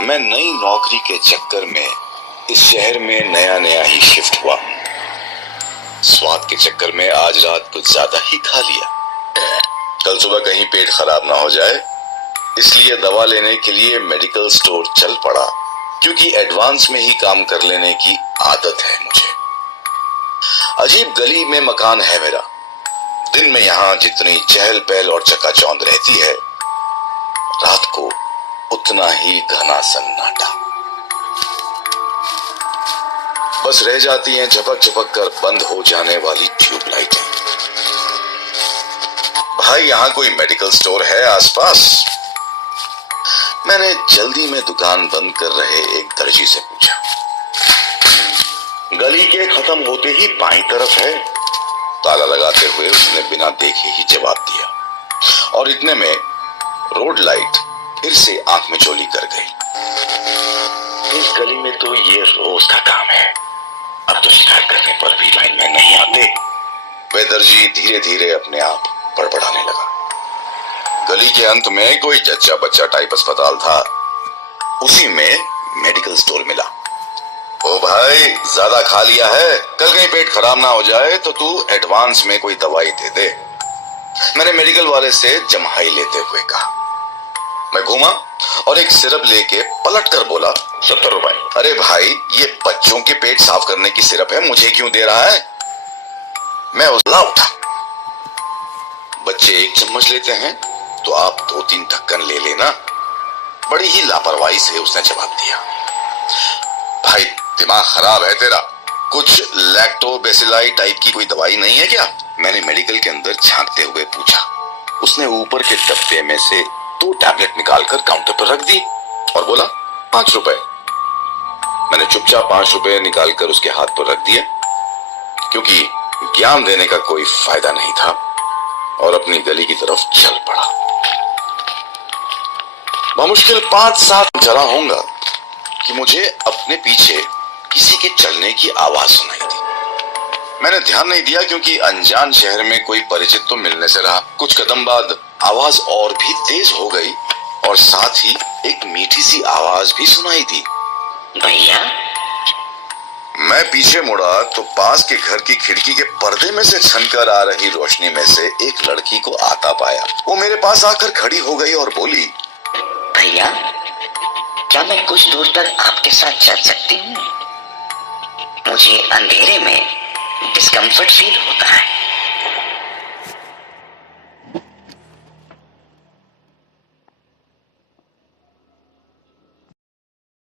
मैं नई नौकरी के चक्कर में इस शहर में नया नया ही शिफ्ट हुआ। स्वाद के चक्कर में आज रात कुछ ज्यादा ही खा लिया। कल सुबह कहीं पेट खराब ना हो जाए, इसलिए दवा लेने के लिए मेडिकल स्टोर चल पड़ा, क्योंकि एडवांस में ही काम कर लेने की आदत है मुझे। अजीब गली में मकान है मेरा। दिन में यहां जितनी चहल पहल और चकाचौंध रहती है, रात को उतना ही घना सन्नाटा। बस रह जाती हैं झपक झपक कर बंद हो जाने वाली ट्यूबलाइटें। भाई, यहां कोई मेडिकल स्टोर है आसपास? मैंने जल्दी में दुकान बंद कर रहे एक दर्जी से पूछा। गली के खत्म होते ही बाईं तरफ है, ताला लगाते हुए उसने बिना देखे ही जवाब दिया। और इतने में रोड लाइट फिर से आंख में चोली कर गई। इस गली में तो ये रोज का काम है। अब तो शिकायत करने पर भी लाइन में नहीं आते। वह दर्जी धीरे धीरे अपने आप बड़बड़ाने लगा। गली के अंत में कोई जच्चा बच्चा टाइप अस्पताल था, उसी में मेडिकल स्टोर मिला। ओ भाई, ज्यादा खा लिया है, कल कहीं पेट खराब ना हो जाए तो तू एडवांस में कोई दवाई दे दे, मैंने मेडिकल वाले से जम्हाई लेते हुए कहा। मैं घूमा और एक सिरप लेके पलट कर बोला, 70 रुपए। अरे भाई, ये बच्चों के पेट साफ करने की सिरप है, मुझे क्यों दे रहा है? मैं उछला उठा। बच्चे एक चम्मच लेते हैं तो आप 2-3 ढक्कन ले लेना। बड़ी ही लापरवाही से उसने जवाब दिया। भाई, दिमाग खराब है तेरा? कुछ लैक्टोबैसिलाई टाइप की कोई दवाई नहीं है क्या? मैंने मेडिकल के अंदर झांकते हुए पूछा। उसने ऊपर के डब्बे में से 2 टैबलेट निकालकर काउंटर पर रख दी और बोला, 5 रुपए। मैंने चुपचाप 5 रुपए निकालकर उसके हाथ पर रख दिए, क्योंकि ज्ञान देने का कोई फायदा नहीं था, और अपनी गली की तरफ चल पड़ा। मुश्किल 5-7 चला होगा कि मुझे अपने पीछे किसी के चलने की आवाज सुनाई दी। मैंने ध्यान नहीं दिया, क्योंकि अनजान शहर में कोई परिचित तो मिलने से रहा। कुछ कदम बाद आवाज और भी तेज हो गई और साथ ही एक मीठी सी आवाज भी सुनाई दी, भैया। मैं पीछे मुड़ा तो पास के घर की खिड़की के पर्दे में से छनकर आ रही रोशनी में से एक लड़की को आता पाया। वो मेरे पास आकर खड़ी हो गई और बोली, भैया, क्या मैं कुछ दूर तक आपके साथ चल सकती हूँ? मुझे अंधेरे में डिस्कम्फर्ट फील होता है।